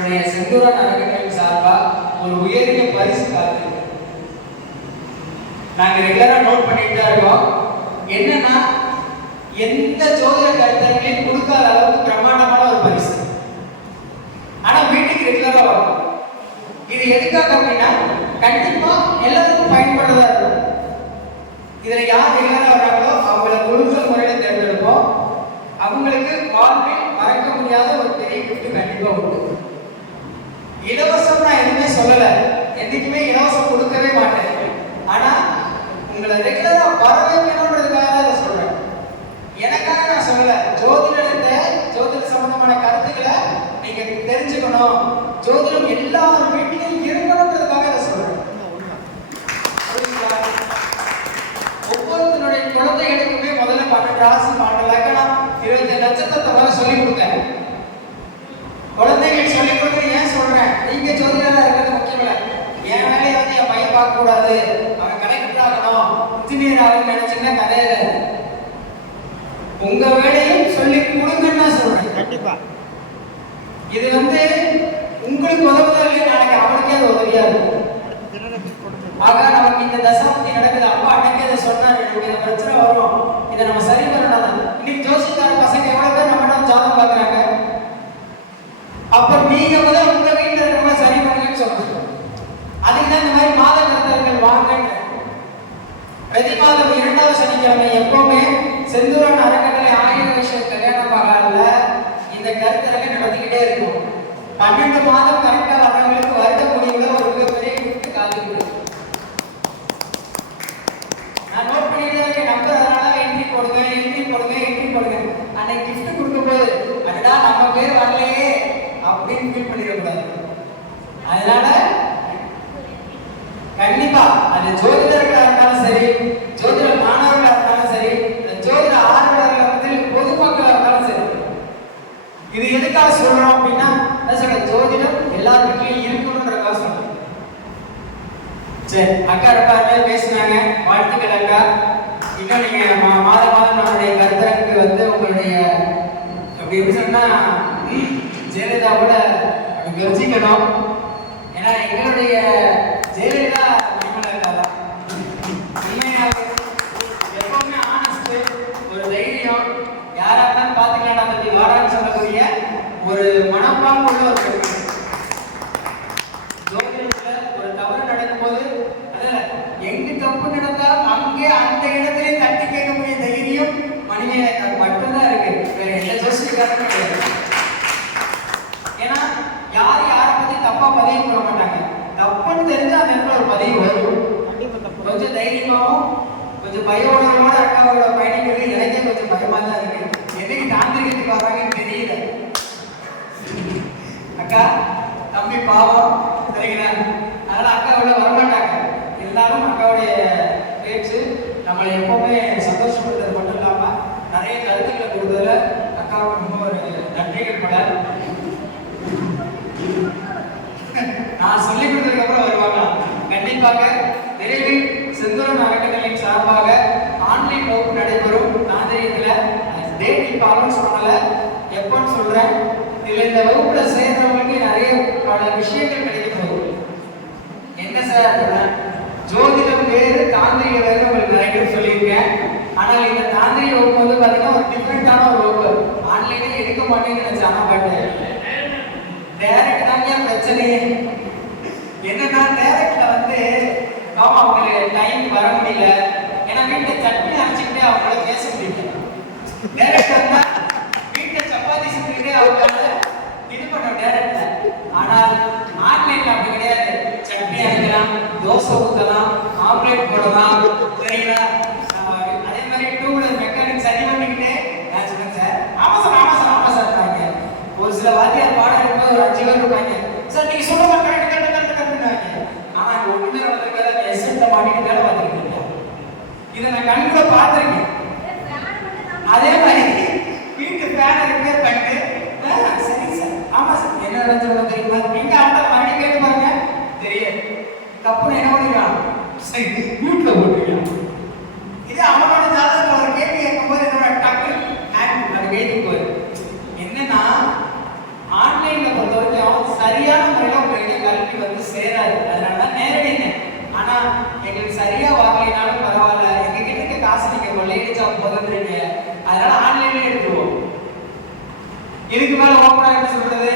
நம்மளுடைய செந்தூரன் அறக்கட்டளை சார்பாக ஒரு உயரிய பரிசு காத்து நாங்க ரெகுலரா நோட் பண்ணிட்டு தான் இருக்கோம். என்னன்னா எந்த ஜோதிட கருத்தர்களையும் கொடுக்காத அளவுக்கு பிரம்மாண்டமான ஒரு பரிசு. ஆனா வீட்டுக்கு ரெகுலரா வரும். இது எதுக்காக அப்படின்னா கண்டிப்பா எல்லாருக்கும் பயன்படுறதா இருக்கும். இதுல யார் ரெகுலரா வராங்களோ அவங்கள குழுக்கள் முறையில தேர்ந்தெடுப்போம். அவங்களுக்கு வாழ்வில் மறக்க முடியாத ஒரு பெரிய கிஃப்ட் கண்டிப்பா உண்டு இலவசம் நான் எதுவுமே சொல்லல என்னைக்குமே இலவசம் கொடுக்கவே மாட்டேன். ஆனா உங்களை ரெகுலரா வர வைக்கணுன்றதுக்காக தான் இதை சொல்றேன். எனக்காக நான் சொல்லலை. ஜோதிடத்தை ஜோதிட சம்பந்தமான கருத்துக்களை நீங்க தெரிஞ்சுக்கணும். ஜோதிடம் எல்லா வீட்லையும் இருக்கணுன்றதுக்காக இதை சொல்றேன். ஒவ்வொருத்தருடைய குழந்தைகளுக்குமே முதல்ல பன்னெண்டு ராசி பன்னெண்டு லக்கணம் இருபத்தி நட்சத்திரத்தை வர சொல்லி கொடுத்தேன். குழந்தைகள் சொல்லி கொடுத்து ஏன் சொல்றேன்? உங்க வேலையும் சொல்லி கொடுங்கன்னு தான் சொல்றேன். கண்டிப்பா. இது வந்து உங்களுக்கு உதவுதோ இல்லையா நாளைக்கு அவனுக்கே அது உதவியா இருக்கும். ஆக நமக்கு இந்த தசாப்தி நடக்குது. அப்பா அன்னைக்கு இதை சொன்னாரு. இந்த பிரச்சனை வரும். இதை நம்ம சரி பண்ணணும். இன்னைக்கு ஜோசிக்கார பசங்க எவ்வளவு பேர் நம்ம ஜாதகம் பார்க்கறாங்க? அப்ப நீங்க முதல்ல உங்க வீட்டுல இருக்கிறவங்க சரி பண்ணுங்கன்னு சொல்றீங்க அதுக்கு தான் இந்த மாதிரி மாத கருத்தர்கள் வாங்கன்னு. பிரதி மாதம் இரண்டாவது சனிக்கிழமை எப்பவுமே செந்தூரன் அறக்கட்டளை இந்த கருத்தரங்க நடத்திக்கிட்டே இருக்கும். பன்னெண்டு மாதம் கரெக்டா வர்றவங்களுக்கு வருட முடிவுல ஒரு மிகப்பெரிய gift காத்துக்கிட்டு நான் நோட் பண்ணிட்டு இருக்கேன் நம்பர் அதனால என்ட்ரி போடுங்க என்ட்ரி போடுங்க என்ட்ரி போடுங்க. அன்னைக்கு gift கொடுக்கும்போது அடடா நம்ம பேர் வரலையே அப்படின்னு ஃபீல் பண்ணிடக்கூடாது. அதனால கண்டிப்பா அது ஜோதிடர்களா இருந்தாலும் சரி ஜோதிட மாணவர் இருந்தாலும் சரி இல்ல ஜோதிட ஆர்வலர்களா இருந்தாலும் பொதுமக்களா இருந்தாலும் சரி இது எதுக்காக சொல்றோம் அப்படின்னா சொல்ற ஜோதிடம் எல்லாருக்கும் இருக்கணும்ன்றக்காக சொல்றோம் சரி அக்கா ரொம்ப அருமையா பேசினாங்க. வாழ்த்துக்கள் அக்கா. இன்னும் நீங்க மா- மாத மாதம் நம்மளுடைய கருத்தரங்கு வந்து உங்களுடைய அப்படி எப்படி சொன்னா ஜெயலலிதா கூட அப்படி கர்ஜிக்கணும் ஏன்னா எங்களுடைய ஜெயலலிதா மணிமலர் அக்கா தான் உண்மையாவே எப்பவுமே honest, ஒரு தைரியம் யாரா இருந்தாலும் பாத்துக்கலாம் நான் தம்பி வாடான்னு சொல்லக்கூடிய ஒரு மனப்பாங்கு உள்ள ஒரு அக்கா தம்பி பாவம் சரிங்களா அதனால் அக்கா உள்ள வரமாட்டாங்க. இருந்தாலும் அக்காவுடைய பேச்சு நம்மளை எப்பவுமே சந்தோஷப்படுத்துறது மட்டும் இல்லாமல் நிறைய கருத்துக்களை கொடுத்ததில் அக்காவுக்கு ரொம்ப ஒரு நன்றிகள் பட. நான் சொல்லி கொடுத்ததுக்கப்புறம் வருவாங்க. கண்டிப்பாக விரைவில் செந்தூரன் அறக்கட்டளையின் சார்பாக ஆன்லைன் வகுப்பு நடைபெறும். நாந்திரியத்துல டேட் இப்போ அனௌன்ஸ் பண்ணலை. எப்போன்னு சொல்கிறேன் இதுல இந்த வகுப்புல சேர்ந்தவங்களுக்கு நிறைய பல விஷயங்கள் கிடைக்க போகுது. என்ன சார் அப்படின்னா ஜோதிடம் வேறு தாந்திரிக வேறு உங்களுக்கு நிறைய பேர் சொல்லியிருக்கேன். ஆனால் இந்த தாந்திரிக வகுப்பு வந்து பார்த்தீங்கன்னா ஒரு டிஃப்ரெண்டான ஒரு வகுப்பு. ஆன்லைனே எடுக்க மாட்டேன்னு நினைச்சேன் ஆனால் பட் டைரக்ட் தாங்க பிரச்சனையே? என்னன்னா டைரக்ட்ல வந்து பாவம் அவங்களுக்கு டைம் வர முடியல. ஏன்னா வீட்டுல சட்னி அரைச்சிக்கிட்டு அவங்கள பேச முடியல. டைரக்ட் வந்தா வீட்டுல சப்பாத்தி செஞ்சுக்கிட்டே அவங்களால இது பண்ண டைரக்ட்ல ஆனால் ஆன்லைன்ல அப்படி கிடையாது சட்னி அரைக்கலாம் தோசை ஊத்தலாம் ஆம்லேட் போடலாம் சரிங்களா? அதே மாதிரி டூ வீலர் மெக்கானிக் சரி பண்ணிக்கிட்டே நான் சொன்னேன் சார். ஆமா சார் ஆமா சார் ஆமா சார் இருப்பாங்க. ஒரு சில வாத்தியார் பாடம் இருக்கும்போது ஒரு அஞ்சு பேர் இருப்பாங்க. சார் நீங்க சொல்ல கரெக்ட் கரெக்ட் கரெக்ட் கரெக்ட்னாங்க ஆனா அங்க ஒண்ணு நேரம் வந்திருக்காரு எஸ்என்ல மாட்டிட்டு வேலை பார்த்துருக்கீங்க இதை நான் கண்கூட பார்த்துருக்கேன். அதே மாதிரி வீட்டு ஃபேன் ரிப்பேர் பண்ணிட்டு சரி சார். ஆமா சார். என்ன நடந்துருக்கோம் தெரியுமா? எங்க அண்ணா மறுபடியும் கேட்டு பாருங்க. தெரியாது. தப்புன்னு என்ன பண்ணிருக்கான் சரி மியூட்ல போட்டுருக்கான் இது அவனோட ஜாதகத்துல ஒரு கேள்வி கேட்கும்போது என்னோட டக்கு அது கைதுக்கு போகுது என்னன்னா ஆன்லைனில் பொறுத்த வரைக்கும் சரி சேராது. அதனால தான் நேரடிங்க ஆனால் எங்களுக்கு சரியாக வாங்கலைனாலும் பரவாயில்ல. எங்கள் கிட்ட காசு நீங்க கொள்ளையடி ஜாப் போதுன்றீங்க அதனால ஆன்லைன்லயே எடுத்துருவோம். இதுக்கு மேலே ஓப்பனாக என்ன சொல்கிறது